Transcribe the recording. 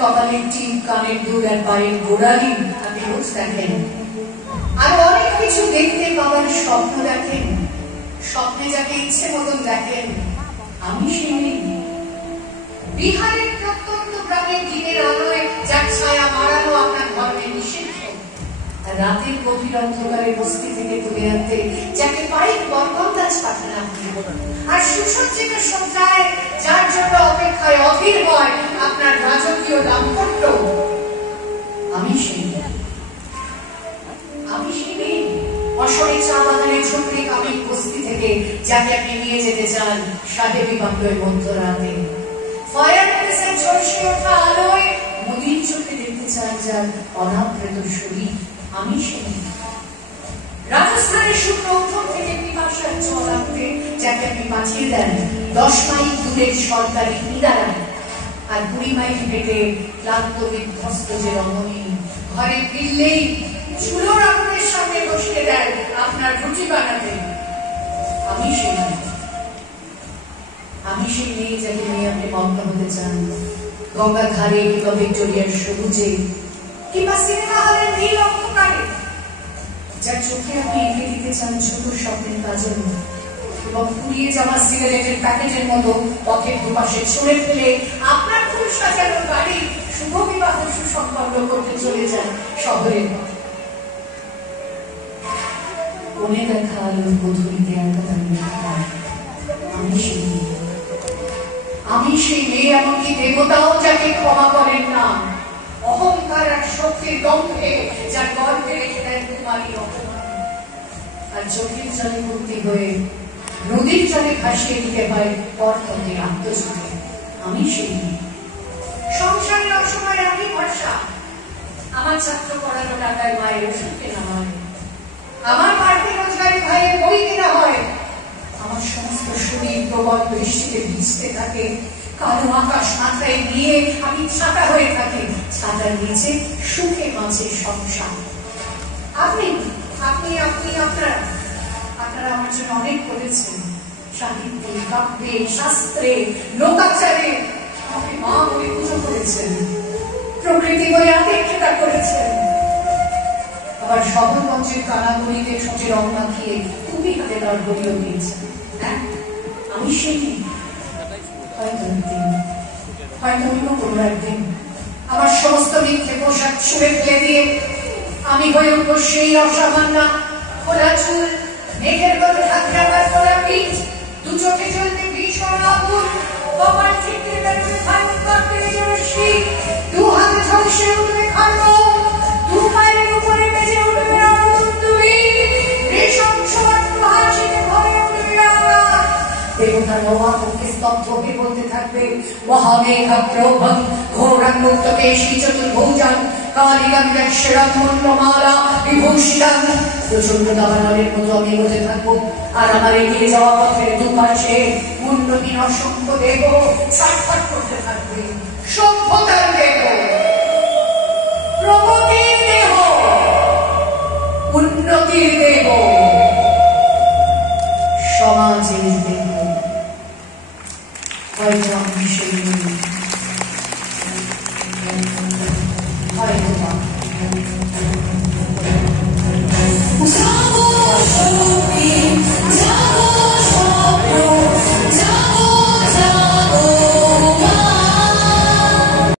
কপালের টিপ, কানের দুল আর পায়ের গোড়ালি আপনি রোজ দেখেন। আর অনেক কিছু দেখতে পাওয়ার স্বপ্ন দেখেন। স্বপ্নে যাকে ইচ্ছে মতন দেখেন, আমি সেই বিহারের প্রত্যন্ত গ্রামে দিনের আলোয় যার ছায়া মারানো আপনার ধর্মে নিষিদ্ধ। রাতের গভীর অন্ধকারে বস্তি থেকে তুলে আনতে যাকে পায়ের বরকন্দাজ পাঠান আপনি। আর সুসজ্জিত সজ্জায় যার জন্য অপেক্ষায় অধীর হয় আপনার রাজকীয় দাম্পত্য, আমি সেই অসরে চা বাগানের ছোট্ট কামিল বস্তি থেকে যাকে আপনি নিয়ে যেতে চান সাহেবী বাংলোয় মধ্যরাতে। ফায়ার প্লেসের ঝলসে ওঠা আলোয় নদীর চোখে দেখতে চান যার অনাবৃত শরীর, আমি সেই রাজস্থানের শুকনো উঠোন থেকে পিপাসার জল আনতে যাকে আপনি পাঠিয়ে দেন 10 মাইল দূরের সরকারি ইদারায়। আর 20 মাইল হেঁটে ক্লান্ত বিধ্বস্ত যে রমণী ঘরে ফিরলেই চুলোর আগুনের সামনে বসিয়ে দেয় আপনার রুটি বানাতে, আমি সেই মেয়ে যাকে নিয়ে আপনি মগ্ন হতে চান গঙ্গার ধারে কিংবা ভিক্টোরিয়ার সবুজে কিংবা সিনেমা হলের নীল অন্ধকারে, যার চোখে আপনি এঁকে দিতে চান ছোট স্বপ্নের কাজল এবং পুড়িয়ে যাওয়া সিগারেটের প্যাকেটের মতো পথের দুপাশে ছুঁড়ে ফেলে আপনার ফুল সাজানো গাড়ি শুভ বিবাহ সুসম্পন্ন করতে চলে যান শহরের কোণে দেখা আলোর গধূলিতে আমি সেই মেয়ে, এমনকি দেবতাও যাকে ক্ষমা করেন না। অহংকার আর শক্তির গন্ধে যার গর্বে রেখে দেন কুমারী অপমান। আর চোখের জলে ভর্তি হয়ে নদীর জলে ভাসিয়ে দিতে হয় পরপথে আত্মজীবী, আমি সেই সংসারের অসময়ে আমি ভরসা। আমার ছাত্র পড়ানো টাকায় মায়ের ওষুধ কেনা হয়, আমার বাড়তি রোজগারে ভাইয়ের বই কেনা হয়, আমার সমস্ত শরীর প্রবল বৃষ্টিতে ভিজতে থাকে। কালো আকাশ মাথায় নিয়ে আমি ছাতা হয়ে থাকি, ছাতার নিচে সুখে মাঝে সংসার। আপনি আপনি আপনি আপনারা আমার জন্য অনেক করেছেন, সাহিত্যে, কাব্যে, শাস্ত্রে, লোকাচারে আমাকে মা বলে পুজো করেছেন, প্রকৃতি বলে আতিথ্যতা করেছেন। আবার শহরগঞ্জের কানাগড়িতে ছোটে রং মাখিয়ে তুমি হাতে তার গড়িয়ে দিয়েছেন। হ্যাঁ, আমি সেই হয়তো কোনো একদিন আমার সমস্ত মিথ্যে পোশাক ছুঁড়ে ফেলে দিয়ে আমি হয়ে উঠবো সেই অসামান্যা। খোলা চুল, মেঘের মধ্যে হাতে আমার খোলা পিঠ, দু চোখে চলতে ভীষণ আগুন, কপাল ঠিকরে বেরোবে ভয়ঙ্কর তেজস্বী, দু হাতে ঝলসে উঠবে খর্ব, দু পায়ের উপরে বেজে উঠবে রামদুলি, রেশম সোয়ান্ন হাসিতে ভরে উঠবে আকাশ। দেবতা নওয়া মুখে স্তব্ধ হয়ে বলতে থাকবে মহামেঘা প্রভং ঘোরান্মুক্ত কেশী চতুর্ভুজাং কালিগন্ধেশ্বরং মুন্ডমালা বিভূষিতাং। প্রচন্ড দাবানলের মতো আমি এগোতে থাকবো, আর আমার এগিয়ে যাওয়া পথের দুপাশে উন্নতির অসংখ্য দেব ছটফট করতে থাকবে। সভ্যতার দেহ, প্রগতির দেহ, উন্নতির দেহ, সমাজের দেহ। হয়তো আমি সেই হয়তো